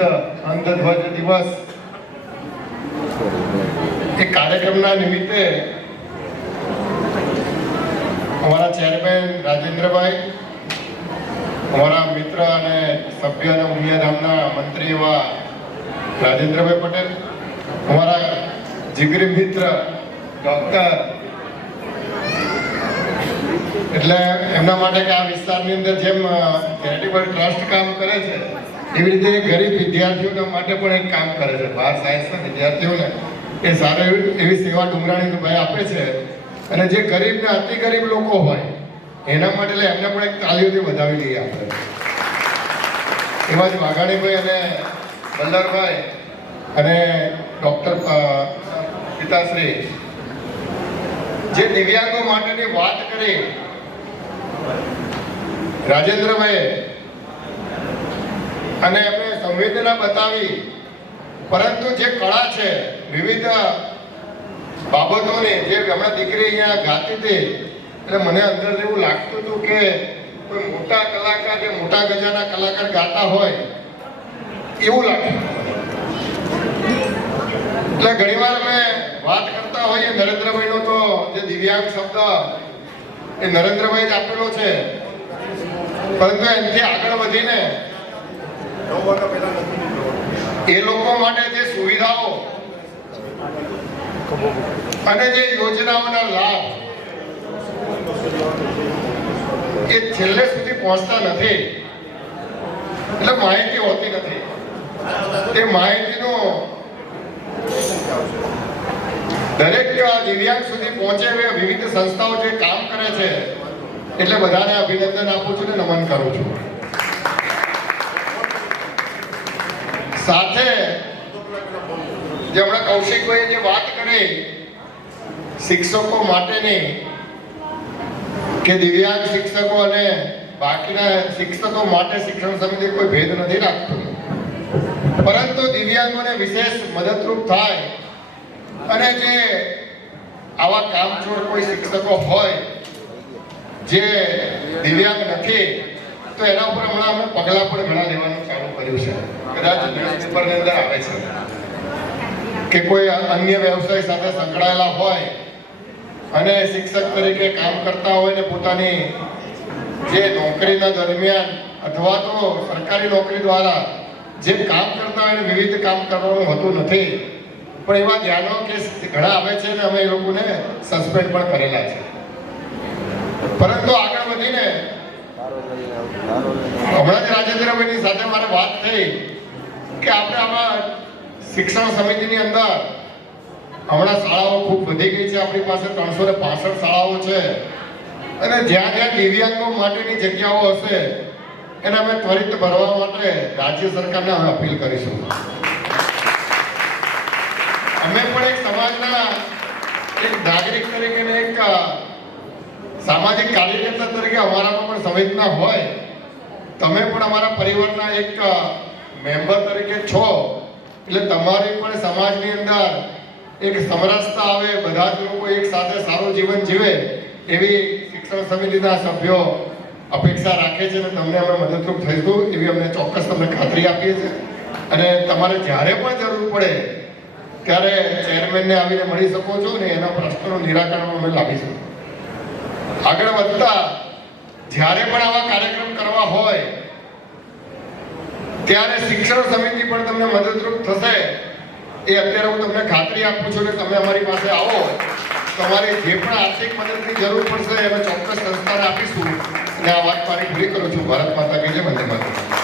વિરુદ્ધ અંધધ્વજ દિવસ એ કાર્યક્રમના નિમિત્તે અમારા ચેરમેન રાજેન્દ્રભાઈ, અમારા મિત્ર અને સભ્ય અને ઉમિયાધામના મંત્રી એવા રાજેન્દ્રભાઈ પટેલ, અમારા જીગરી મિત્ર ડોક્ટર, એટલે એમના માટે કે આ વિસ્તારની અંદર જેમ ચેરિટેબલ ટ્રસ્ટ કામ કરે છે એવી રીતે ગરીબ વિદ્યાર્થીઓ માટે પણ એક કામ કરે છે. 12 સાયન્સના વિદ્યાર્થીઓને એ સારી એવી સેવા ડુંગરાણી ભાઈ આપે છે. અને જે ગરીબ ને અતિ ગરીબ લોકો હોય એના માટે એમને પણ એક તાલીઓથી વધાવી લઈએ આપણે. એવા જ વાઘાણીભાઈ અને બલ્લરભાઈ અને ડોક્ટર પિતાશ્રી જે દિવ્યાંગો માટેની વાત કરી રાજેન્દ્રભાઈ, અને એમને સંવેદના બતાવી, પરંતુ જે કળા છે વિવિધ બાબતોની જે હમણાં દીકરી અહીંયા ગાતી હતી, એટલે મને અંદર એવું લાગતું હતું કે કોઈ મોટા કલાકાર, જે મોટા ગજાના કલાકાર ગાતા હોય એવું લાગતું. એટલે ઘણીવાર અમે વાત કરતા હોઈએ નરેન્દ્રભાઈનો, તો જે દિવ્યાંગ શબ્દ એ નરેન્દ્રભાઈ જ આપેલો છે, પરંતુ એનાથી આગળ વધીને એ લોકો માટે જે સુવિધાઓ અને જે યોજનાઓના લાભ એ છેલ્લે સુધી પહોંચતા નથી, એટલે માહિતી હોતી નથી. તે માહિતીનો દરેક દિવ્યાંગ સુધી પહોંચે એવી વિવિધ સંસ્થાઓ જે કામ કરે છે, એટલે બધાને અભિનંદન આપું છું ને નમન કરું છું. સાથે જે હમણાં કૌશિકભાઈએ જે વાત કરી શિક્ષકો માટેની, કે દિવ્યાંગ શિક્ષકો અને બાકીના શિક્ષકો માટે શિક્ષણ સમિતિ કોઈ ભેદ નથી રાખતું, પરંતુ દિવ્યાંગોને વિશેષ મદદરૂપ થાય અને જે આવા કામચોર કોઈ શિક્ષકો હોય જે દિવ્યાંગ નથી, તો એના ઉપર હમણાં અમે પગલાં પણ ઘણા લેવાનું ચાલુ કર્યું છે. કદાચ ન્યૂઝપેપરની અંદર આવે છે કે કોઈ અન્ય વ્યવસાય સાથે સંકળાયેલા હોય અને શિક્ષક તરીકે કામ કરતા હોય ને પોતાની જે નોકરીના દરમિયાન અથવા તો સરકારી નોકરી દ્વારા જે કામ કરતા હોય ને વિવિધ કામ કરવાનું હોતું નથી, પણ એવા ધ્યાનો કેસ ઘણા આવે છે ને અમે એ લોકોને સસ્પેન્ડ પણ કરેલા છે. પરંતુ આગળ વધીને હમણાં જ રાજેન્દ્રભાઈની સાથે મારે વાત થઈ કે આપણે આમાં શિક્ષણ સમિતિની અંદર હમણાં શાળાઓ ખૂબ વધી ગઈ છે. આપણી પાસે 365 શાળાઓ છે, અને જ્યાં જ્યાં દિવ્યાંગો માટેની જગ્યાઓ હશે એને અમે ત્વરિત ભરવા માટે રાજ્ય સરકારને અમે અપીલ કરીશું. અમે પણ એક સમાજના એક નાગરિક તરીકે ને એક સામાજિક કાર્યકર્તા તરીકે અમારામાં પણ સંવેદના હોય. તમે પણ અમારા પરિવારના એક મેમ્બર તરીકે છો, એટલે તમારી પણ સમાજની અંદર એક સમરસતા આવે, બધા જ લોકો એક સાથે સારું જીવન જીવે એવી શિક્ષણ સમિતિના સભ્યો અપેક્ષા રાખે છે, અને તમને અમે મદદરૂપ થઈશું એવી અમને ચોક્કસ તમને ખાતરી આપીએ છીએ. અને તમારે જ્યારે પણ જરૂર પડે ત્યારે ચેરમેનને આવીને મળી શકો છો ને એના પ્રશ્નોનું નિરાકરણ અમે લાવીશું. આગળ વધતા જ્યારે પણ આવા કાર્યક્રમ કરવા હોય ત્યારે શિક્ષણ સમિતિ પણ તમને મદદરૂપ થશે, એ અત્યારે હું તમને ખાતરી આપું છું કે તમે અમારી પાસે આવો, તમારી જે પણ આર્થિક મદદની જરૂર પડશે અમે ચોક્કસ સંસ્થાને આપીશું. અને આ વાત મારી પૂરી કરું છું. ભારત માતા કી જય. વંદે માતરમ.